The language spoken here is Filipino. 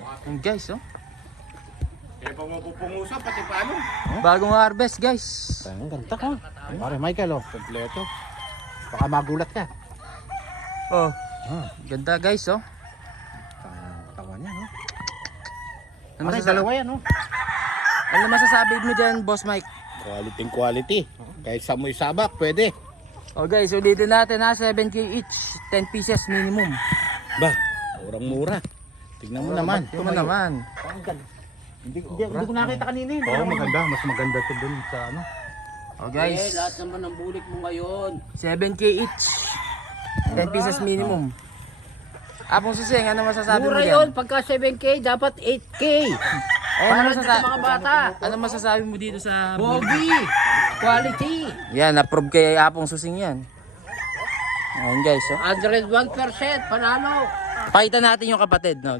Ang guys, oh. Kaya pa mapupungusa, pati paano? Bagong harvest, guys. Ang ganda ka. Pare Michael, oh. Kompleto. Baka magulat ka. Oh. Ganda, guys, oh. Katawan niya, no? Ano Pare, masasabi, dalawa yan, no? ano masasabi mo dyan, Boss Mike? Quality. Kahit sa mo isabak, pwede. Oh, guys, ulitin natin ha. 7K each. 10 pieces minimum. Ba, murang-mura. Tignan mo naman. Tingnan naman. Ang ganda. Hindi ko nakita kanina yun. Oo, maganda. Mas maganda ito dun sa ano. Oh, guys. Lahat naman ng bulik mo ngayon. 7K each. 10 pieces minimum. Apong Suseng, ano masasabi mo Mura dyan? yun, pagka 7K, dapat 8K. Ano Para sa mga bata. Ano masasabi mo dito sa... Pogi. Quality. Yan, approve kay Apong Suseng yan. Ayan, guys, oh. 101% panalo. Pakita natin yung kapatid, no?